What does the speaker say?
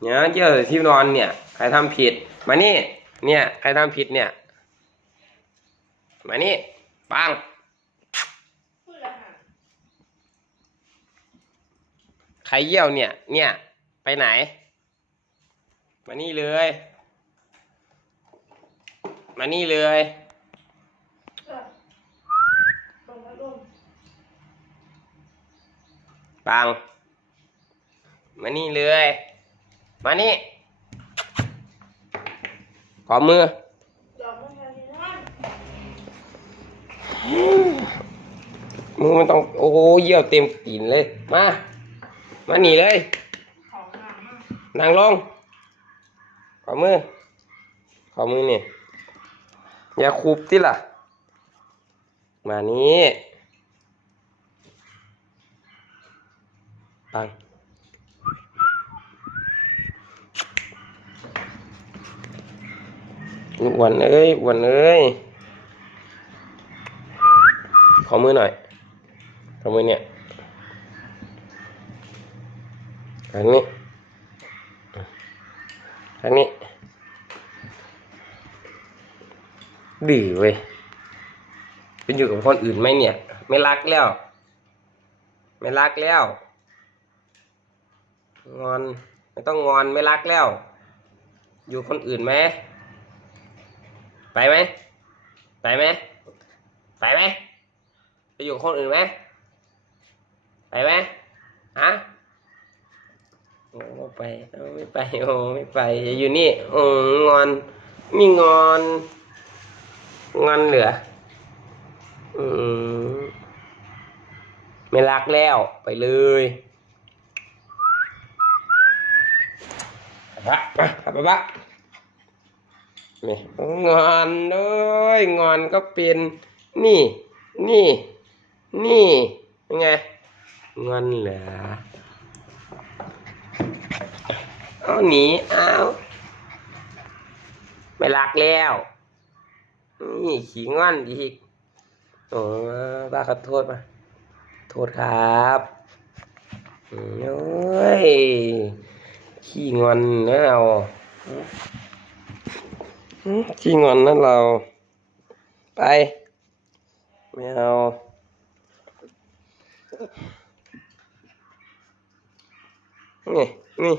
เนี่ยเกี่ยวกับที่นอนเนี่ยใครทำผิด มานี่ เนี่ยใครทำผิดเนี่ย มานี่ปังใครเยี่ยวเนี่ย เนี่ย ไปไหน มานี่เลย มานี่เลยปังมานี่เลย มานี่ขอมือยอมไม่ทันทีนั่นมือมันต้อง โอ้โหเยี่ยวเต็มตีนเลย มา มาหนีเลยของหนักมากนั่งลงขอมือขอมือเนี่ยอย่าคูบที่ล่ะ มานี้ปัง อ้วันเอ้ยอ้วันเอ้ย ขอมือหน่อย ขอมือเนี่ยอันนี้ อันนี้ดื้อเว้ยเป็นอยู่กับคนอื่นไหมเนี่ย ไม่รักแล้ว ไม่รักแล้ว งอน ไม่ต้องงอนไม่รักแล้ว อยู่คนอื่นไหม ไปไหมไปไหมไปไหมไปอยู่คนอื่นไหมไปไหมฮะโอ้ไม่ไปไม่ไปโอ้ไม่ไปอย่าอยู่นี่โอ้งอนมีงอนงอนเหลืออืมไม่รักแล้วไปเลยปะปะปะปะ นี่งอนเลยงอนก็เป็นนี่ นี่ นี่ยังไงงอนเหรอเอาหนีเอาไม่รักแล้ว นี่ขี้งอนอีกโอ้ป้าขอโทษมาโทษครับอืมโอ้ยขี้งอนนะเราอืม ขี้งอนนั่นเรา ไปแมวนี่นี่，